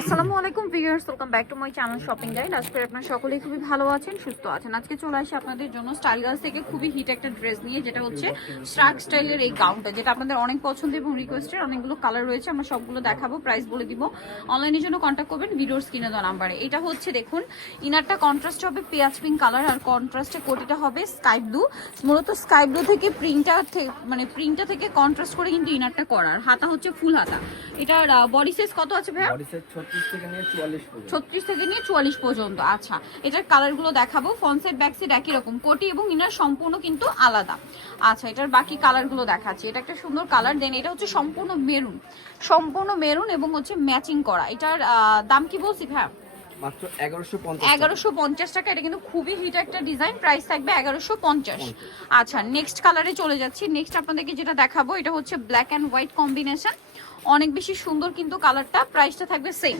আসসালামু আলাইকুম viewers welcome back to my channel shopping guide আজকে আপনারা সকলেই খুবই ভালো আছেন, সুস্থ আছেন। আজকে চলে আসি আপনাদের জন্য স্টাইল গার্লস থেকে খুবই হিট একটা ড্রেস নিয়ে, যেটা হচ্ছে স্ট্রাক স্টাইলের এই গাউনটা যেটা আপনাদের অনেক পছন্দ এবং রিকোয়েস্টের অনেকগুলো কালার রয়েছে, আমরা সবগুলো দেখাবো প্রাইস বলে দিব। অনলাইনের জন্য কন্ট্যাক্ট করবেন ভিডিওর স্ক্রিনে দেওয়া নাম্বারে এটা হচ্ছে দেখুন ইনারটা কন্ট্রাস্ট হবে, পেঁয়াজ পিঙ্ক কালার আর কন্ট্রাস্টে কোটিটা হবে স্কাই ব্লু মূলত স্কাই ব্লু থেকে প্রিন্টটা মানে প্রিন্টটা থেকে কন্ট্রাস্ট করে কিন্তু ইনারটা করার হাতা হচ্ছে ফুল হাতা। এটার বডি সাইজ কত আছে ভাইয়া? বডি সেট 36 থেকে নিয়ে 44 পর্যন্ত। ছত্রিশ থেকে নিয়ে চুয়াল্লিশ পর্যন্ত আচ্ছা। এটার কালারগুলো দেখাবো ফনসেট ব্যাকসেট একই রকম, কোটি এবং ইনার সম্পূর্ণ কিন্তু আলাদা। আচ্ছা এটার বাকি কালারগুলো দেখাচ্ছি। এটা একটা সুন্দর কালার দেন এটা হচ্ছে সম্পূর্ণ মেরুন। সম্পূর্ণ মেরুন এবং হচ্ছে ম্যাচিং করা। এটার দাম কি বলছি ভাই মাত্র 1150 এগারোশো পঞ্চাশ টাকা এটা কিন্তু খুবই হিট একটা ডিজাইন প্রাইস থাকবে এগারোশো পঞ্চাশ। আচ্ছা নেক্সট কালারে চলে যাচ্ছি। নেক্সট আপনাদেরকে যেটা দেখাবো এটা হচ্ছে ব্ল্যাক অ্যান্ড হোয়াইট কম্বিনেশন অনেক বেশি সুন্দর কিন্তু কালারটা প্রাইসটা থাকবে সেম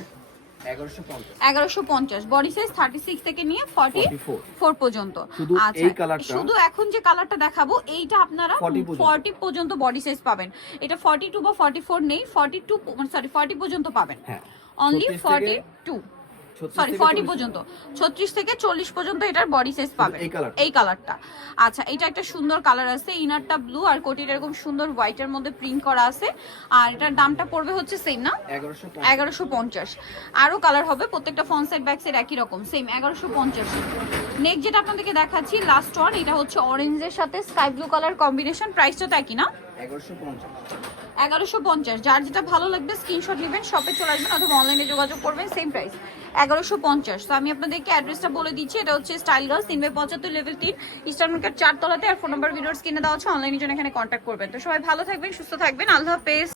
1150 এগারোশো পঞ্চাশ। বডি সাইজ থার্টি সিক্স থেকে নিয়ে ফর্টি 44 ফোর পর্যন্ত আচ্ছা শুধু এখন যে কালারটা দেখাবো এইটা আপনারা 40 পর্যন্ত। বডি সাইজ পাবেন। এটা ফর্টি টু বা ফর্টি ফোর নেই ফর্টি টু সরি ফর্টি পর্যন্ত পাবেন। হ্যাঁ। অনলি 36 টু 36 সরি থেকে 40 পর্যন্ত। ছত্রিশ থেকে চল্লিশ পর্যন্ত এটার বডি সাইজ এই কালারটা। এই কালারটা আচ্ছা এটা একটা সুন্দর কালার আছে ইনারটা ব্লু আর কোটিটা এরকম সুন্দর হোয়াইটের মধ্যে প্রিন্ট করা আছে। আর এটার দামটা পড়বে হচ্ছে সেম না? 1150 এগারোশো পঞ্চাশ। আরও কালার হবে প্রত্যেকটা ফ্রন্ট সাইড ব্যাক সাইড একই রকম সেম নেক্সট যেটা আপনাদেরকে দেখাচ্ছি লাস্ট ওয়ান এটা হচ্ছে অরেঞ্জের সাথে স্কাই ব্লু কালার কম্বিনেশন প্রাইসটা তো একই না? 1150 এগারোশো পঞ্চাশ। যার যেটা ভালো লাগবে স্ক্রিনশট শপে চলে আসবেন অথবা অনলাইনে যোগাযোগ করবেন সেম প্রাইস এগারোশো পঞ্চাশ। তো আমি আপনাদেরকে অ্যাড্রেসটা বলে দিচ্ছি, এটা হচ্ছে স্টাইল পঁচাত্তর লেভেল চারতলাতে, আর ফোন নাম্বার ভিডিওর স্ক্রিনে দেওয়া হচ্ছে অনলাইনের জন্য এখানে কন্ট্যাক্ট করবেন। তো সবাই ভালো থাকবেন, সুস্থ থাকবেন, আল্লাহ হাফেজ।